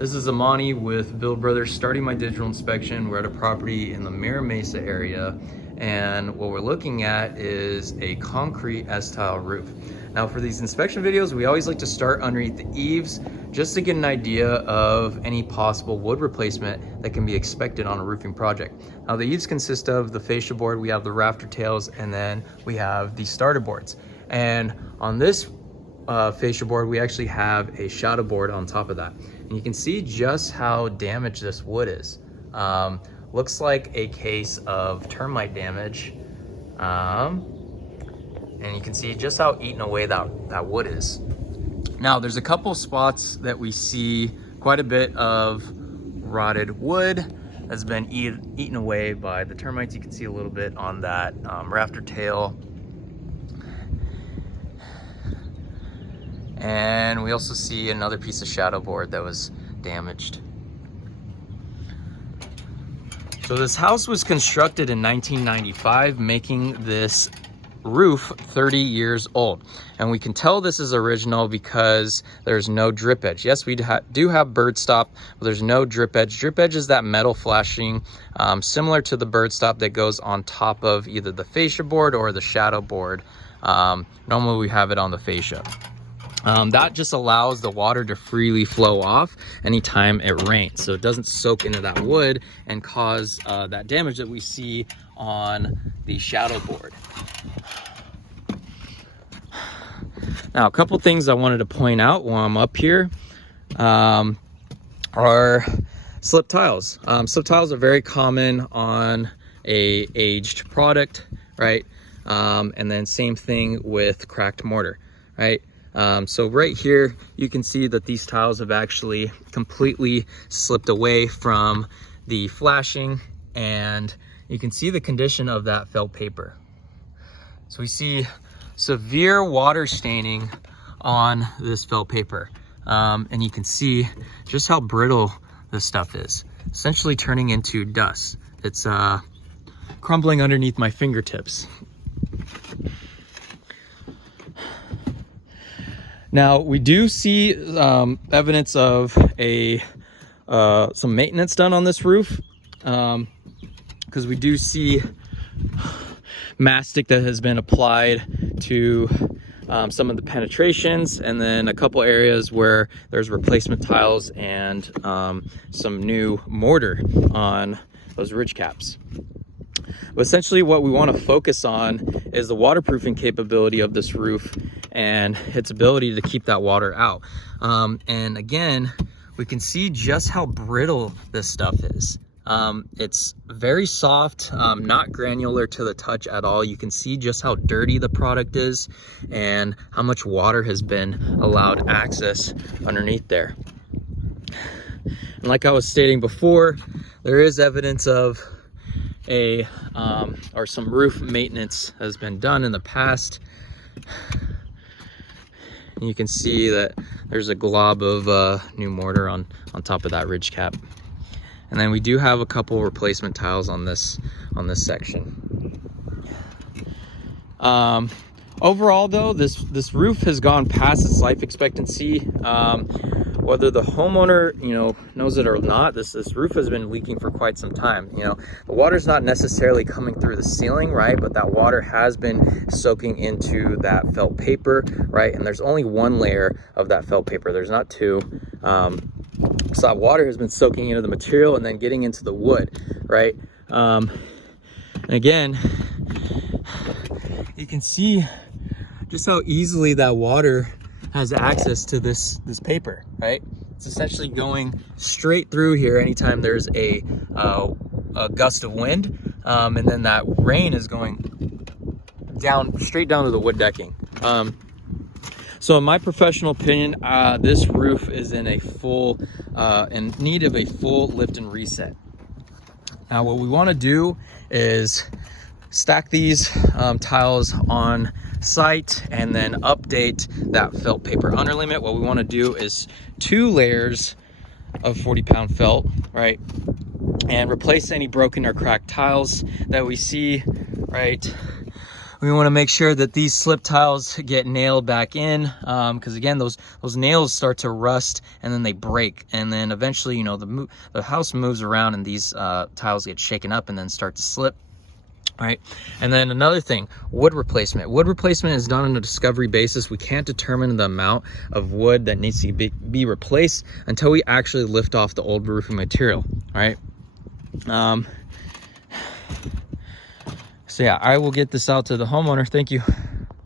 This is Amani with Build Brothers starting my digital inspection. We're at a property in the Mira Mesa area, and what we're looking at is a concrete S-tile roof. Now for these inspection videos, we always like to start underneath the eaves just to get an idea of any possible wood replacement that can be expected on a roofing project. Now the eaves consist of the fascia board, we have the rafter tails, and then we have the starter boards. And on this fascia board, we actually have a shadow board on top of that. And you can see just how damaged this wood is. Looks like a case of termite damage. And you can see just how eaten away that wood is. Now there's a couple spots that we see quite a bit of rotted wood that's been eaten away by the termites. You can see a little bit on that rafter tail. And we also see another piece of shadow board that was damaged. So this house was constructed in 1995, making this roof 30 years old. And we can tell this is original because there's no drip edge. Yes, we do have bird stop, but there's no drip edge. Drip edge is that metal flashing, similar to the bird stop that goes on top of either the fascia board or the shadow board. Normally we have it on the fascia. That just allows the water to freely flow off anytime it rains, so it doesn't soak into that wood and cause that damage that we see on the shadow board. Now, a couple things I wanted to point out while I'm up here are slip tiles. Slip tiles are very common on a aged product, right? And then same thing with cracked mortar, right? So right here, you can see that these tiles have actually completely slipped away from the flashing, and you can see the condition of that felt paper. So we see severe water staining on this felt paper. And you can see just how brittle this stuff is, essentially turning into dust. It's crumbling underneath my fingertips. Now we do see evidence of some maintenance done on this roof, because we do see mastic that has been applied to some of the penetrations, and then a couple areas where there's replacement tiles and some new mortar on those ridge caps. But essentially what we want to focus on is the waterproofing capability of this roof and its ability to keep that water out. And again, we can see just how brittle this stuff is. It's very soft, not granular to the touch at all. You can see just how dirty the product is and how much water has been allowed access underneath there. And like I was stating before, there is evidence of or some roof maintenance has been done in the past. And you can see that there's a glob of new mortar on top of that ridge cap. And then we do have a couple replacement tiles on this section. Overall though, this roof has gone past its life expectancy. Whether the homeowner, knows it or not, this roof has been leaking for quite some time. The water's not necessarily coming through the ceiling, right? But that water has been soaking into that felt paper, right? And there's only one layer of that felt paper. There's not two. So that water has been soaking into the material and then getting into the wood, right? And again, you can see just how easily that water has access to this paper, right? It's essentially going straight through here anytime there's a gust of wind, and then that rain is going straight down to the wood decking. So in my professional opinion, this roof is in in need of a full lift and reset. Now what we want to do is stack these tiles on site and then update that felt paper under limit. What we want to do is 2 layers of 40-pound felt, right? And replace any broken or cracked tiles that we see, right? We want to make sure that these slip tiles get nailed back in, because again, those nails start to rust and then they break, and then eventually, you know, the house moves around and these tiles get shaken up and then start to slip. All right, and then another thing, wood replacement. Wood replacement is done on a discovery basis. We can't determine the amount of wood that needs to be replaced until we actually lift off the old roofing material. All right. So yeah, I will get this out to the homeowner. Thank you.